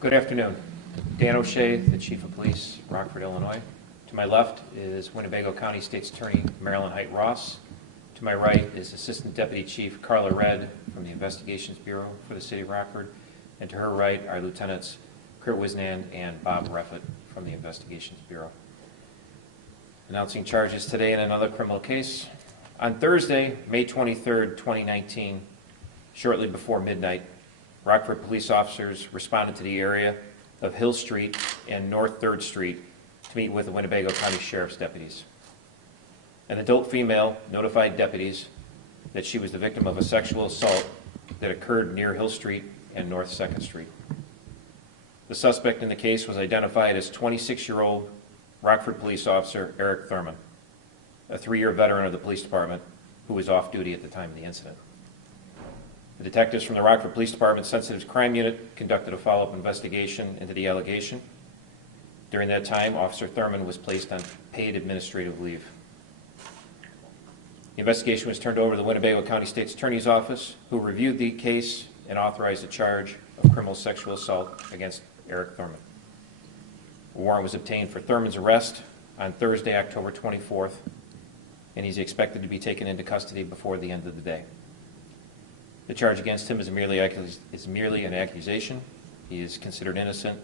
Good afternoon. Dan O'Shea, the Chief of Police, Rockford, Illinois. To my left is Winnebago County State's Attorney Marilyn Height Ross. To my right is Assistant Deputy Chief Carla Red from the Investigations Bureau for the City of Rockford. And to her right are Lieutenants Kurt Wisnand and Bob Reffett from the Investigations Bureau. Announcing charges today in another criminal case. On Thursday, May 23rd, 2019, shortly before midnight, Rockford police officers responded to the area of Hill Street and North 3rd Street to meet with the Winnebago County Sheriff's deputies. An adult female notified deputies that she was the victim of a sexual assault that occurred near Hill Street and North 2nd Street. The suspect in the case was identified as 26-year-old Rockford police officer Eric Thurmond, a 3-year veteran of the police department who was off duty at the time of the incident. The detectives from the Rockford Police Department Sensitive Crime Unit conducted a follow-up investigation into the allegation. During that time, Officer Thurmond was placed on paid administrative leave. The investigation was turned over to the Winnebago County State's Attorney's Office, who reviewed the case and authorized a charge of criminal sexual assault against Eric Thurmond. A warrant was obtained for Thurmond's arrest on Thursday, October 24th, and he's expected to be taken into custody before the end of the day. The charge against him is merely an accusation. He is considered innocent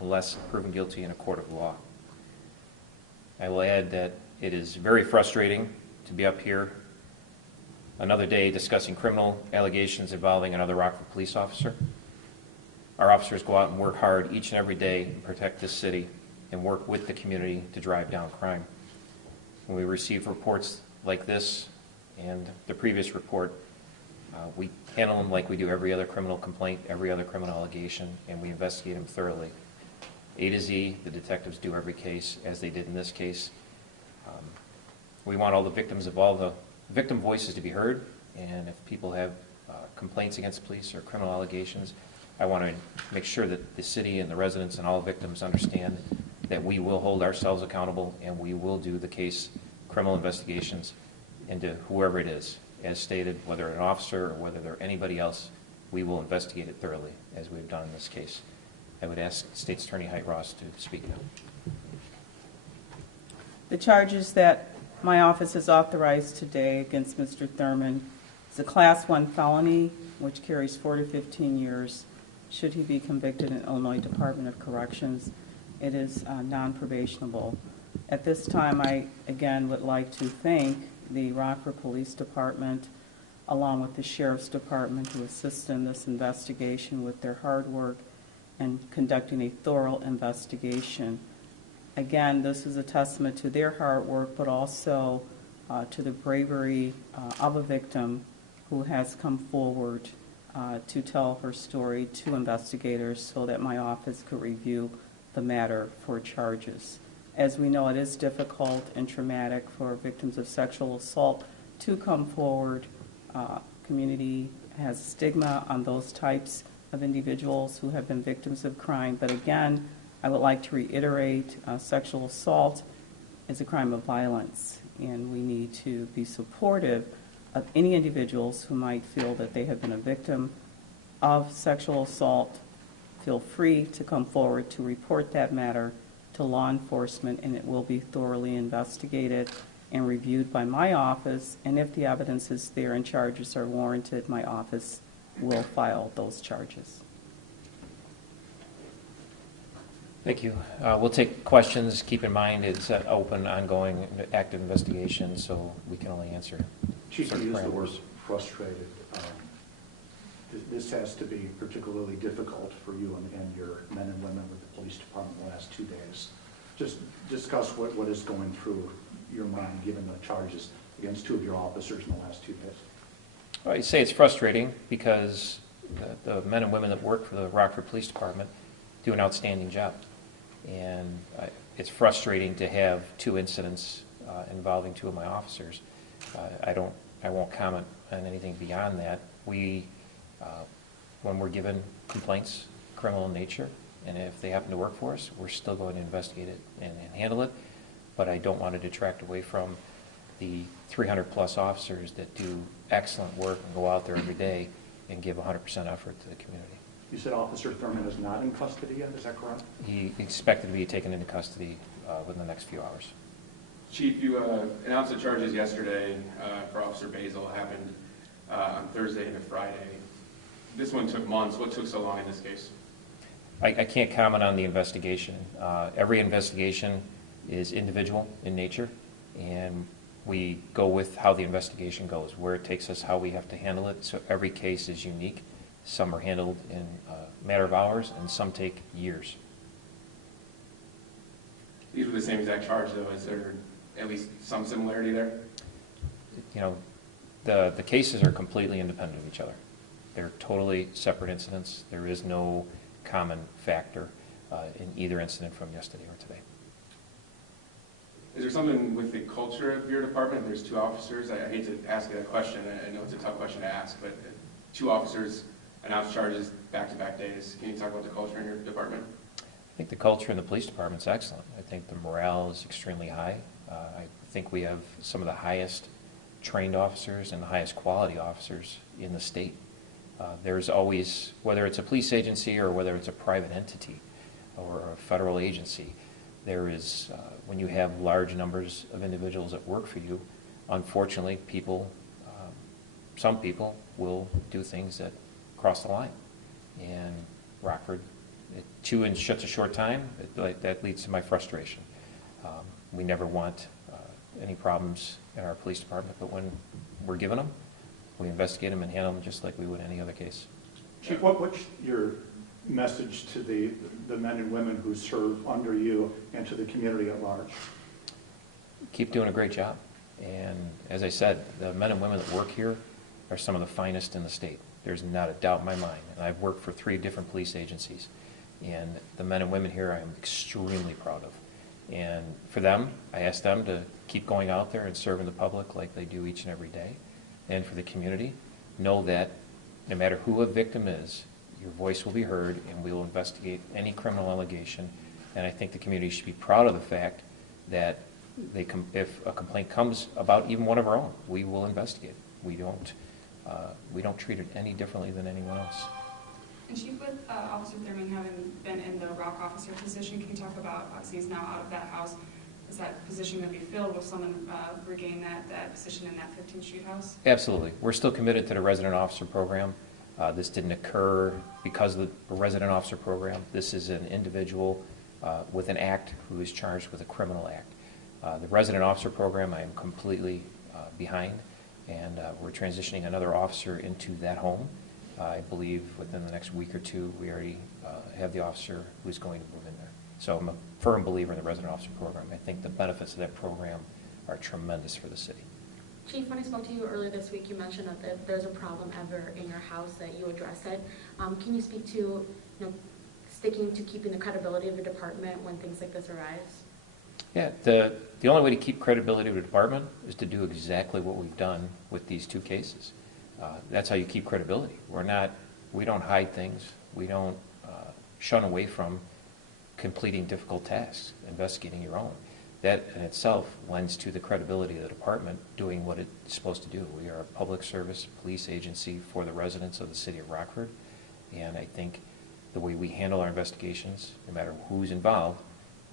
unless proven guilty in a court of law. I will add that it is very frustrating to be up here another day discussing criminal allegations involving another Rockford police officer. Our officers go out and work hard each and every day to protect this city and work with the community to drive down crime. When we receive reports like this and the previous report, we handle them like we do every other criminal complaint, every other criminal allegation, and we investigate them thoroughly. A to Z, the detectives do every case as they did in this case. We want all the victims of all the victim voices to be heard, and if people have complaints against police or criminal allegations, I want to make sure that the city and the residents and all victims understand that we will hold ourselves accountable and we will do the case criminal investigations into whoever it is. As stated, whether an officer or whether they're anybody else, we will investigate it thoroughly, as we've done in this case. I would ask State's Attorney Height Ross to speak now. The charges that my office has authorized today against Mr. Thurmond is a Class 1 felony, which carries 4 to 15 years. Should he be convicted in Illinois Department of Corrections, it is non-probationable. At this time, I again would like to thank the Rockford Police Department, along with the Sheriff's Department, to assist in this investigation with their hard work and conducting a thorough investigation. Again, this is a testament to their hard work, but also to the bravery of a victim who has come forward to tell her story to investigators so that my office could review the matter for charges. As we know, it is difficult and traumatic for victims of sexual assault to come forward. Community has stigma on those types of individuals who have been victims of crime. But again, I would like to reiterate, sexual assault is a crime of violence, and we need to be supportive of any individuals who might feel that they have been a victim of sexual assault. Feel free to come forward to report that matter to law enforcement, and it will be thoroughly investigated and reviewed by my office, and if the evidence is there and charges are warranted, my office will file those charges. Thank you. We'll take questions. Keep in mind it's an open, ongoing, active investigation, so we can only answer. Chief, you used the word frustrated. This has to be particularly difficult for you and your men and women with the police department the last 2 days. Just discuss what is going through your mind given the charges against 2 of your officers in the last 2 days. Well, I'd say it's frustrating because the men and women that work for the Rockford Police Department do an outstanding job. And it's frustrating to have 2 incidents involving 2 of my officers. I won't comment on anything beyond that. When we're given complaints, criminal in nature, and if they happen to work for us, we're still going to investigate it and handle it. But I don't want to detract away from the 300-plus officers that do excellent work and go out there every day and give 100% effort to the community. You said Officer Thurmond is not in custody yet, is that correct? He expected to be taken into custody within the next few hours. Chief, you announced the charges yesterday for Officer Basil. It happened on Thursday and Friday. This one took months. What took so long in this case? I can't comment on the investigation. Every investigation is individual in nature, and we go with how the investigation goes, where it takes us, how we have to handle it. So every case is unique. Some are handled in a matter of hours, and some take years. These were the same exact charge, though. Is there at least some similarity there? You know, the cases are completely independent of each other. They're totally separate incidents. There is no common factor in either incident from yesterday or today. Is there something with the culture of your department? There's two officers. I hate to ask you that question. I know it's a tough question to ask, but two officers announced charges back-to-back days. Can you talk about the culture in your department? I think the culture in the police department is excellent. I think the morale is extremely high. I think we have some of the highest trained officers and the highest quality officers in the state. There's always, whether it's a police agency or whether it's a private entity or a federal agency, there is, when you have large numbers of individuals that work for you, unfortunately, people, some people will do things that cross the line. And Rockford, in such a short time, that leads to my frustration. We never want any problems in our police department, but when we're given them, we investigate them and handle them just like we would any other case. Chief, what's your message to the men and women who serve under you and to the community at large? Keep doing a great job. And as I said, the men and women that work here are some of the finest in the state. There's not a doubt in my mind. And I've worked for 3 different police agencies. And the men and women here I am extremely proud of. And for them, I ask them to keep going out there and serving the public like they do each and every day. And for the community, know that no matter who a victim is, your voice will be heard and we will investigate any criminal allegation. And I think the community should be proud of the fact that if a complaint comes about even one of our own, we will investigate. We don't treat it any differently than anyone else. And Chief, with Officer Thurmond having been in the rock officer position, can you talk about, obviously he's now out of that house, is that position going to be filled? Will someone regain that position in that 15th Street house? Absolutely. We're still committed to the resident officer program. This didn't occur because of the resident officer program. This is an individual with an act who is charged with a criminal act. The resident officer program I am completely behind, and we're transitioning another officer into that home. I believe within the next week or two we already have the officer who's going to move in there. So I'm a firm believer in the resident officer program. I think the benefits of that program are tremendous for the city. Chief, when I spoke to you earlier this week, you mentioned that if there's a problem ever in your house that you address it. Can you speak to sticking to keeping the credibility of the department when things like this arise? Yeah, the only way to keep credibility of the department is to do exactly what we've done with these 2 cases. That's how you keep credibility. We don't hide things. We don't shun away from completing difficult tasks, investigating your own. That in itself lends to the credibility of the department doing what it's supposed to do. We are a public service police agency for the residents of the city of Rockford, and I think the way we handle our investigations, no matter who's involved,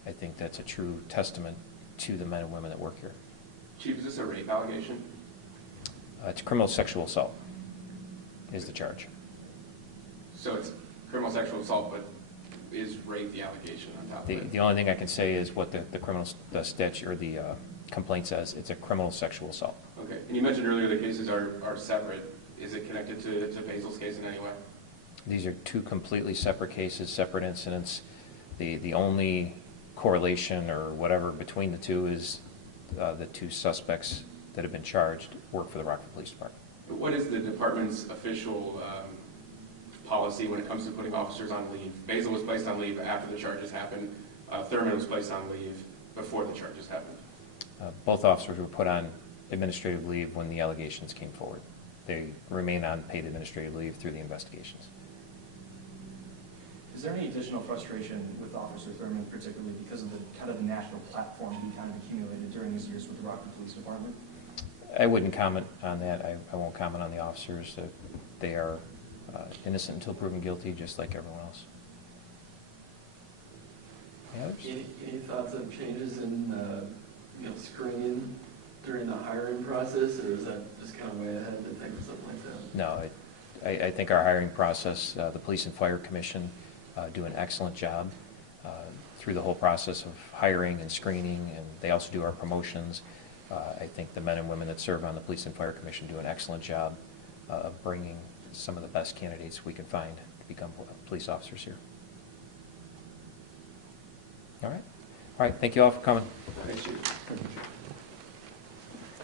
I think that's a true testament to the men and women that work here. Chief, is this a rape allegation? It's criminal sexual assault is the charge. So it's criminal sexual assault, but is rape the allegation on top of it? The only thing I can say is what the statute or the complaint says. It's a criminal sexual assault. Okay. And you mentioned earlier the cases are separate. Is it connected to Basil's case in any way? These are 2 completely separate cases, separate incidents. The only correlation or whatever between the 2 is the 2 suspects that have been charged work for the Rockford Police Department. But what is the department's official policy when it comes to putting officers on leave? Basil was placed on leave after the charges happened. Thurmond was placed on leave before the charges happened. Both officers were put on administrative leave when the allegations came forward. They remain on paid administrative leave through the investigations. Is there any additional frustration with Officer Thurmond, particularly because of the kind of national platform he kind of accumulated during his years with the Rockford Police Department? I wouldn't comment on that. I won't comment on the officers. They are innocent until proven guilty, just like everyone else. Any others? Any thoughts of changes in, screening during the hiring process, or is that just kind of way ahead to think of something like that? No, I think our hiring process, the Police and Fire Commission do an excellent job through the whole process of hiring and screening, and they also do our promotions. I think the men and women that serve on the Police and Fire Commission do an excellent job of bringing some of the best candidates we can find to become police officers here. All right. Thank you all for coming. Thank you.